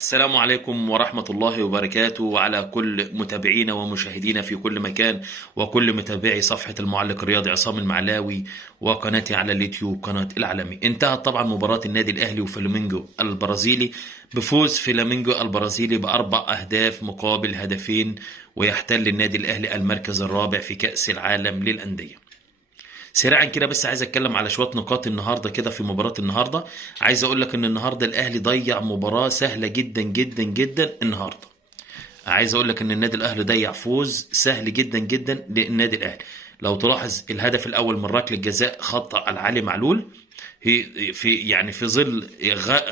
السلام عليكم ورحمة الله وبركاته، وعلى كل متابعينا ومشاهدينا في كل مكان، وكل متابعي صفحة المعلق الرياضي عصام المعلاوي وقناتي على اليوتيوب قناة العالمي. انتهت طبعا مباراة النادي الأهلي وفلامينجو البرازيلي بفوز فلامينجو البرازيلي ب4 أهداف مقابل هدفين، ويحتل النادي الأهلي المركز الرابع في كأس العالم للأندية. سريعا كده بس عايز اتكلم على شويه نقاط النهارده كده في مباراه النهارده. عايز اقول لك ان النهارده الاهلي ضيع مباراه سهله جدا جدا جدا النهارده. عايز اقول لك ان النادي الاهلي ضيع فوز سهل جدا جدا للنادي الاهلي. لو تلاحظ الهدف الاول من ركله جزاء خطأ على علي معلول، في ظل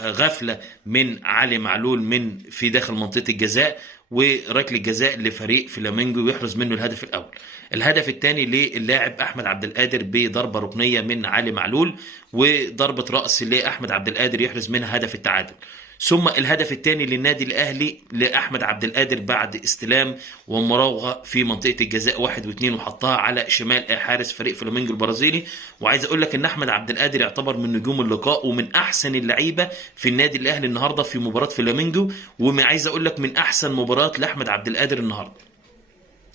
غفله من علي معلول في داخل منطقه الجزاء، وركله جزاء لفريق فلامينجو يحرز منه الهدف الاول. الهدف الثاني للاعب احمد عبد القادر بضربه ركنيه من علي معلول، وضربه راس لاحمد عبد القادر يحرز منها هدف التعادل. ثم الهدف الثاني للنادي الاهلي لاحمد عبد القادر بعد استلام ومراوغه في منطقه الجزاء 1 و2، وحطها على شمال حارس فريق فلامينجو البرازيلي. وعايز اقول لك ان احمد عبد القادر يعتبر من نجوم اللقاء ومن احسن اللعيبه في النادي الاهلي النهارده في مباراه فلامينجو، وعايز اقول لك من احسن مباراه لاحمد عبد القادر النهارده.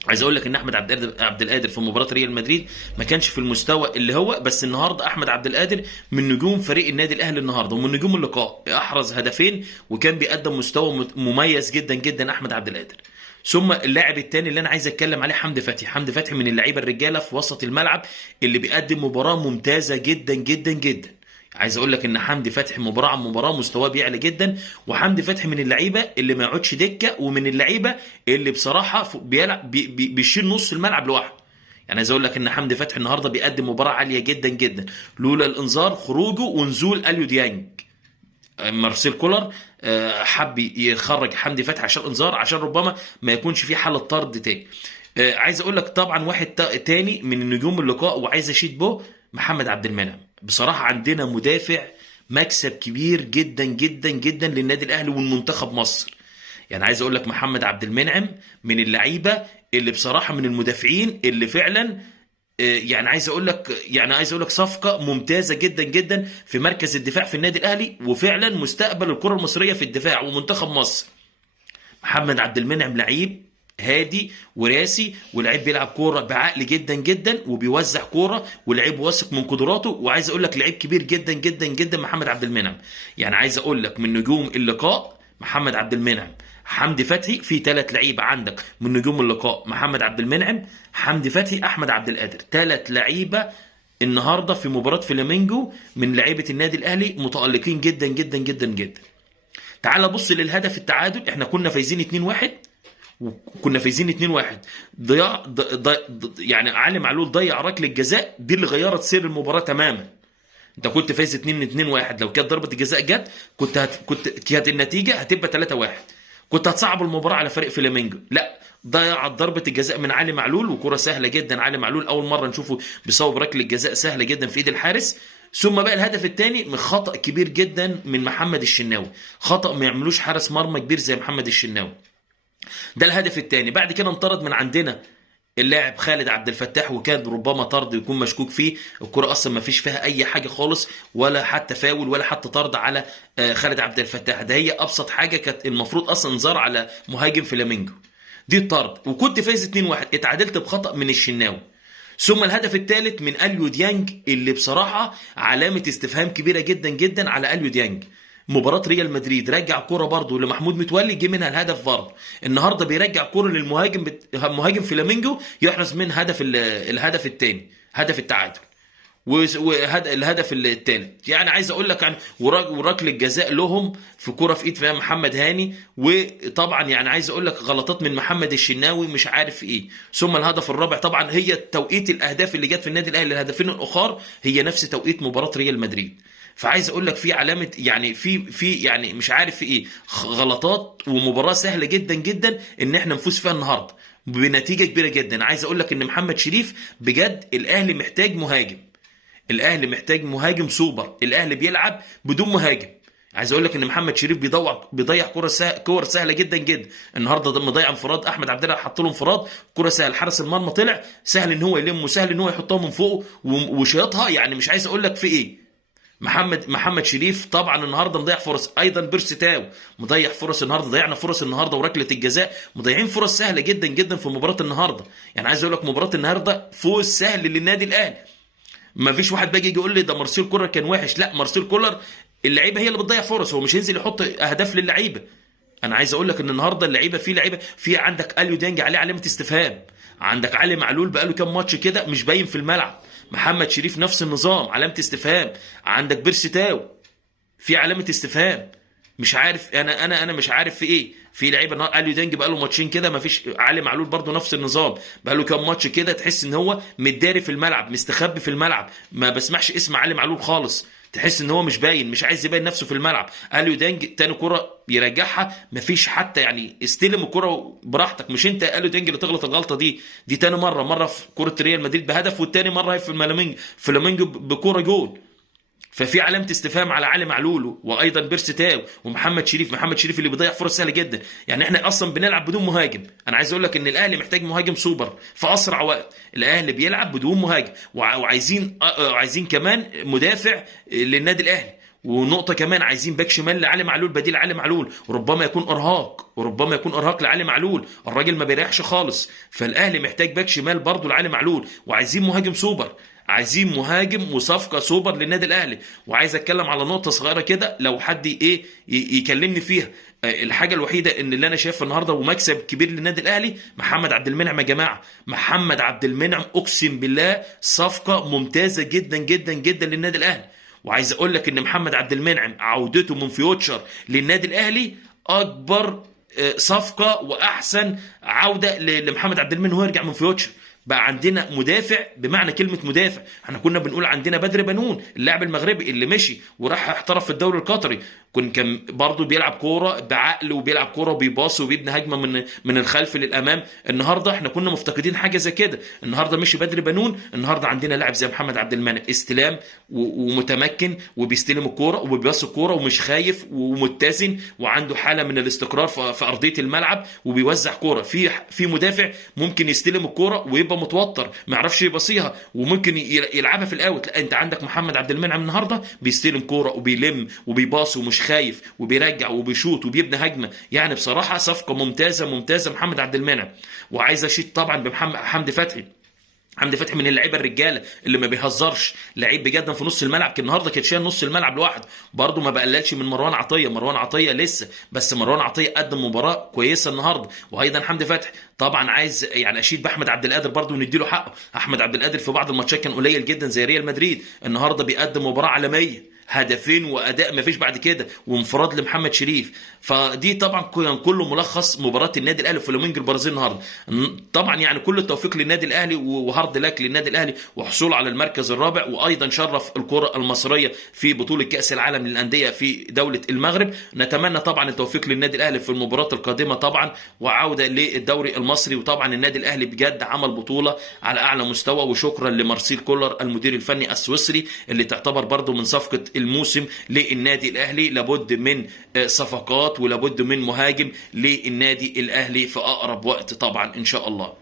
عايز اقول لك ان احمد عبد القادر في مباراه ريال مدريد ما كانش في المستوى اللي هو، بس النهارده احمد عبد القادر من نجوم فريق النادي الاهلي النهارده ومن نجوم اللقاء، احرز هدفين وكان بيقدم مستوى مميز جدا جدا احمد عبد القادر. ثم اللاعب الثاني اللي انا عايز اتكلم عليه حمدي فتحي. حمدي فتحي من اللعيبه الرجاله في وسط الملعب اللي بيقدم مباراه ممتازه جدا جدا جدا. عايز اقول لك ان حمدي فتحي مباراه عن مباراه مستواه بيعلى جدا، وحمدي فتحي من اللعيبه اللي ما يقعدش دكه، ومن اللعيبه اللي بصراحه بيلعب بيشيل نص الملعب لوحده. يعني عايز اقول لك ان حمدي فتحي النهارده بيقدم مباراه عاليه جدا جدا، لولا الانذار خروجه ونزول اليو ديانج. مارسيل كولر حب يخرج حمدي فتحي عشان انذار، عشان ربما ما يكونش في حاله طرد تاني. عايز اقول لك طبعا واحد تاني من نجوم اللقاء وعايز اشيد به، محمد عبد المنعم. بصراحه عندنا مدافع مكسب كبير جدا جدا جدا للنادي الاهلي والمنتخب مصر. يعني عايز اقول لك محمد عبد المنعم من اللعيبه اللي بصراحه من المدافعين اللي فعلا عايز اقول لك صفقه ممتازه جدا جدا في مركز الدفاع في النادي الاهلي، وفعلا مستقبل الكره المصريه في الدفاع ومنتخب مصر. محمد عبد المنعم لعيب هادي وراسي، ولعيب بيلعب كوره بعقل جدا جدا، وبيوزع كوره، ولعيب واثق من قدراته. وعايز اقول لك لعيب كبير جدا جدا جدا محمد عبد المنعم. يعني عايز اقول لك من نجوم اللقاء محمد عبد المنعم، حمدي فتحي. في 3 لعيبه عندك من نجوم اللقاء: محمد عبد المنعم، حمدي فتحي، احمد عبد القادر. 3 لعيبه النهارده في مباراه فلامينجو من لعيبه النادي الاهلي متالقين جدا جدا جدا جدا. تعال بص للهدف التعادل. احنا كنا فايزين 2-1، وكنا فايزين 2-1. يعني علي معلول ضيع ركله جزاء دي اللي غيرت سير المباراه تماما. انت كنت فايز 2-1، لو كانت ضربه الجزاء جت كانت النتيجه هتبقى 3-1، كنت هتصعب المباراه على فريق فلامينجو. لا، ضيع ضربه الجزاء من علي معلول، وكره سهله جدا. علي معلول اول مره نشوفه بيصوب ركله جزاء سهله جدا في ايد الحارس. ثم بقى الهدف الثاني من خطا كبير جدا من محمد الشناوي، خطا ما يعملوش حارس مرمى كبير زي محمد الشناوي. ده الهدف الثاني. بعد كده انطرد من عندنا اللاعب خالد عبد الفتاح، وكان ربما طرد يكون مشكوك فيه. الكرة اصلا ما فيش فيها اي حاجه خالص، ولا حتى فاول ولا حتى طرد على خالد عبد الفتاح. ده هي ابسط حاجه كانت المفروض اصلا انذار على مهاجم فلامينجو، دي الطرد. وكنت فايز 2-1، اتعادلت بخطأ من الشناوي. ثم الهدف الثالث من اليو ديانج، اللي بصراحه علامه استفهام كبيره جدا جدا على اليو ديانج. مباراة ريال مدريد رجع كرة برضه لمحمود متولي، جه منها الهدف برضه. النهارده بيرجع كرة للمهاجم مهاجم فلامينجو يحرز من الهدف الثاني، هدف التعادل، والهدف الثالث. يعني عايز اقول لك عن وركله الجزاء لهم في كرة في ايد فيها محمد هاني. وطبعا يعني عايز اقول لك غلطات من محمد الشناوي مش عارف ايه. ثم الهدف الرابع طبعا هي توقيت الاهداف اللي جت في النادي الاهلي، الهدفين الاخر هي نفس توقيت مباراة ريال مدريد. فعايز اقول لك في علامه، يعني يعني مش عارف في ايه، غلطات، ومباراه سهله جدا جدا ان احنا نفوز فيها النهارده بنتيجه كبيره جدا. عايز اقول لك ان محمد شريف بجد الاهلي محتاج مهاجم. الاهلي محتاج مهاجم سوبر. الاهلي بيلعب بدون مهاجم. عايز اقول لك ان محمد شريف بيضيع كور سهله جدا جدا. النهارده ده مضيع انفراد، احمد عبد الله حط له انفراد، كره سهل، حارس المرمى طلع سهل ان هو يلم، وسهل ان هو يحطها من فوق وشيطها. يعني مش عايز اقول لك في ايه. محمد شريف طبعا النهارده مضيع فرص، ايضا بيرسي تاو مضيع فرص النهارده، ضيعنا فرص النهارده وركله الجزاء، مضيعين فرص سهله جدا جدا في مباراه النهارده. يعني عايز اقول لك مباراه النهارده فوز سهل للنادي الاهلي. ما فيش واحد باجي يجي يقول لي ده مارسيل كولر كان وحش، لا مارسيل كولر اللعيبه هي اللي بتضيع فرص، هو مش هينزل يحط اهداف للعيبه. انا عايز اقول لك ان النهارده اللعيبه في عندك اليو ديانج عليه علامه استفهام، عندك علي معلول بقاله كام ماتش كده مش باين في الملعب، محمد شريف نفس النظام علامه استفهام، عندك بيرسي تاو في علامه استفهام، مش عارف انا مش عارف في ايه. في لعيبه اليو ديانج بقاله ماتشين كده ما فيش، علي معلول برده نفس النظام بقاله كام ماتش كده تحس ان هو متداري في الملعب، مستخبي في الملعب، ما بسمعش اسم علي معلول خالص، تحس ان هو مش باين، مش عايز يبين نفسه في الملعب. اليو ديانج تاني كرة بيرجعها مفيش حتى يعني استلم الكرة براحتك، مش انت اليو ديانج اللي تغلط الغلطه دي تاني مره في كرة ريال مدريد بهدف، والتاني مره هي في فلامينجو بكرة جول. ففي علامه استفهام على علي معلول وايضا بيرسي تاو ومحمد شريف اللي بيضيع فرص سهله جدا. يعني احنا اصلا بنلعب بدون مهاجم، انا عايز اقول لك ان الاهلي محتاج مهاجم سوبر في اسرع وقت، الاهلي بيلعب بدون مهاجم وعايزين كمان مدافع للنادي الاهلي، ونقطة كمان عايزين باك شمال لعلي معلول بديل علي معلول، وربما يكون ارهاق لعلي معلول، الراجل ما بيريحش خالص، فالاهلي محتاج باك شمال برضه لعلي معلول، وعايزين مهاجم سوبر، عايزين مهاجم وصفقه سوبر للنادي الاهلي. وعايز اتكلم على نقطه صغيره كده لو حد يكلمني فيها، الحاجه الوحيده ان اللي انا شايفها النهارده ومكسب كبير للنادي الاهلي محمد عبد المنعم. يا جماعه محمد عبد المنعم اقسم بالله صفقه ممتازه جدا جدا جدا للنادي الاهلي. وعايز اقول لك ان محمد عبد المنعم عودته من فيوتشر للنادي الاهلي اكبر صفقه واحسن عوده لمحمد عبد المنعم وهو يرجع من فيوتشر. بقى عندنا مدافع بمعنى كلمة مدافع، احنا كنا بنقول عندنا بدر بنون اللاعب المغربي اللي مشي وراح احترف في الدوري القطري، كان برضه بيلعب كوره بعقل وبيلعب كوره وبيباص وبيبني هجمه من الخلف للامام. النهارده احنا كنا مفتقدين حاجه زي كده، النهارده مشي بدر بنون، النهارده عندنا لاعب زي محمد عبد المنعم استلام ومتمكن وبيستلم الكوره وبيباص الكوره ومش خايف ومتزن وعنده حاله من الاستقرار في ارضيه الملعب وبيوزع كوره. في مدافع ممكن يستلم الكوره ويبقى متوتر ما يعرفش يباصيها وممكن يلعبها في الاوت، لا انت عندك محمد عبد المنعم النهارده بيستلم كوره وبيلم وبيباص ومش خايف وبيرجع وبيشوط وبيبني هجمه. يعني بصراحه صفقه ممتازه محمد عبد المنعم. وعايز اشيد طبعا حمدي فتحي من اللعيبه الرجاله اللي ما بيهزرش، لعيب بجد في نص الملعب، النهارده كان شايل نص الملعب لوحده، برده ما بقللش من مروان عطيه لسه، بس مروان عطيه قدم مباراه كويسه النهارده. وايضا حمدي فتحي طبعا عايز يعني اشيد باحمد عبد القادر برده ونديله حقه، احمد عبد القادر في بعض الماتشات كان قليل جدا زي ريال مدريد، النهارده بيقدم مباراه عالميه، هدفين واداء ما فيش بعد كده وانفراد لمحمد شريف. فدي طبعا كان كله ملخص مباراه النادي الاهلي وفلامينجو البرازيل النهارده. طبعا يعني كل التوفيق للنادي الاهلي وهارد لك للنادي الاهلي وحصوله على المركز الرابع، وايضا شرف الكره المصريه في بطوله كاس العالم للانديه في دوله المغرب. نتمنى طبعا التوفيق للنادي الاهلي في المباراه القادمه طبعا وعوده للدوري المصري. وطبعا النادي الاهلي بجد عمل بطوله على اعلى مستوى، وشكرا لمارسيل كولر المدير الفني السويسري اللي تعتبر برضه من صفقه الموسم للنادي الاهلي. لابد من صفقات ولابد من مهاجم للنادي الاهلي في اقرب وقت طبعا ان شاء الله.